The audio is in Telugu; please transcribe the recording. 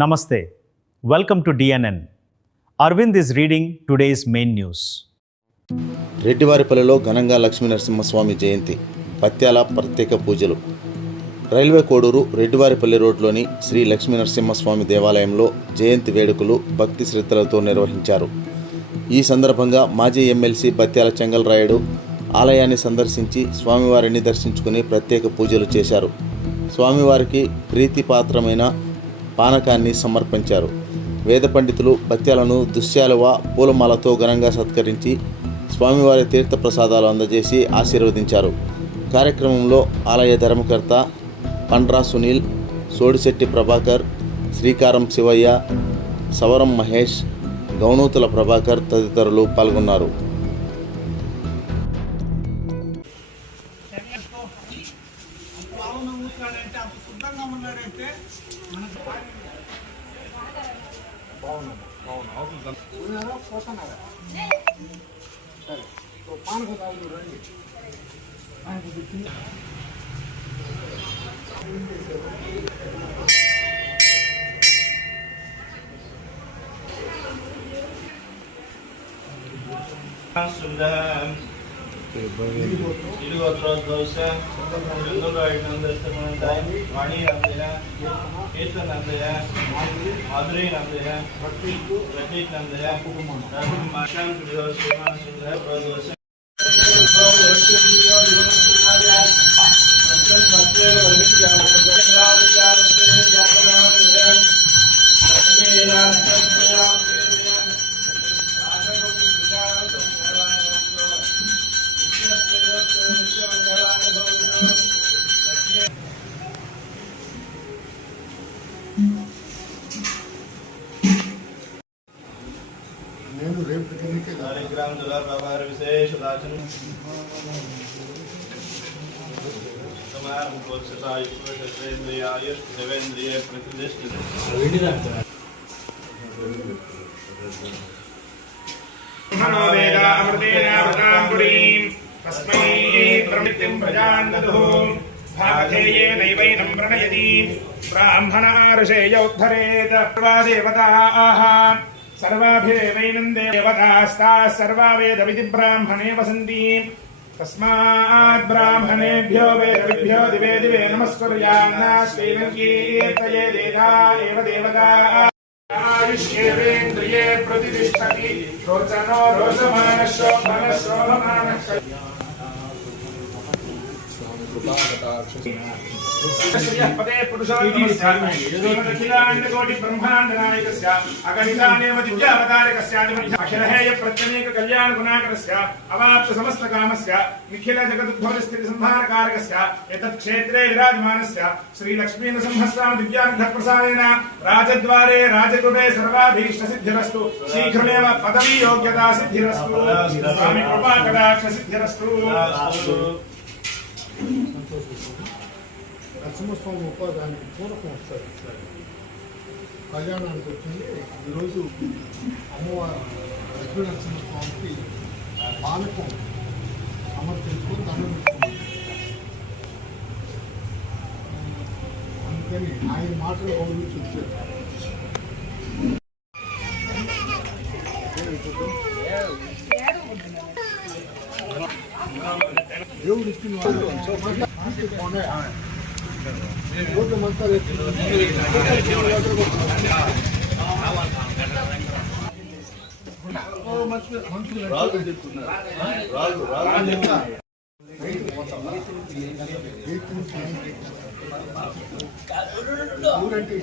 Namaste. Welcome to DNN. Arvind is reading today's main news. రెడ్డివారిపల్లిలో ఘనంగా లక్ష్మీనరసింహస్వామి జయంతి, పత్యాల ప్రత్యేక పూజలు. రైల్వే కోడూరు రెడ్డివారిపల్లి రోడ్లోని శ్రీ లక్ష్మీనరసింహస్వామి దేవాలయంలో జయంతి వేడుకలు భక్తి శ్రద్ధలతో నిర్వహించారు. ఈ సందర్భంగా మాజీ ఎమ్మెల్సీ బత్యాల చెంగల్రాయుడు ఆలయాన్ని సందర్శించి స్వామివారిని దర్శించుకుని ప్రత్యేక పూజలు చేశారు. స్వామివారికి ప్రీతిపాత్రమైన పానకాన్ని సమర్పించారు. వేద పండితులు బత్యాలను దుశ్శాలువ పూలమాలతో ఘనంగా సత్కరించి స్వామివారి తీర్థ ప్రసాదాలు అందజేసి ఆశీర్వదించారు. కార్యక్రమంలో ఆలయ ధర్మకర్త పండ్రా సునీల్, సోడిశెట్టి ప్రభాకర్, శ్రీకారం శివయ్య, సవరం మహేష్, గౌనూతుల ప్రభాకర్ తదితరులు పాల్గొన్నారు. सर्वाभिरेवैनं देवतास्ताः सर्वा वेदविधि ब्राह्मणे वसन्ति तस्मात् ब्राह्मणेभ्यो वेदविभ्यो दिवे दिवे नमस्कुर्यान्ना श्रीनं कीर्तये देवा एव देवता आयुष्येवेन्द्रिये प्रतिष्ठति रोचनो रोचमानः शोभनः शोभमानः पदे पुरुषोत्तमस्याखिलाण्डकोटि ब्रह्माण्डनायकस्य अगणितानेव दिव्यावतारकस्य अखिलहेय प्रत्यनेक कल्याण गुणाकरस्य अवाप्त समस्त कामस्य निखिल जगदुद्भव स्थिति संहारकारकस्य एतत् क्षेत्रे विराजमानस्य श्री लक्ष्मीनरसिंहस्वामी दिव्यानुग्रह प्रसादेन राजद्वारे राजगृहे सर्वाभीष्ट सिद्धिरस्तु शीघ्रमेव पदवी योग्यता सिद्धिरस्तु स्वामी कृपा कटाक्ष सिद्धिरस्तु నరసింహస్వామి ఉపాధానికి పూరకం వస్తారు. కళ్యాణానికి వచ్చింది. ఈరోజు అమ్మవారు లక్ష్మీ నరసింహస్వామికి పానకం సమర్పించుకొని దండం పెట్టుకున్నారు. అందుకని ఆయన మాటలు గౌరవించి వచ్చారు. దేవుడు ఇచ్చిన రోడ్లమంతా ఊరంటే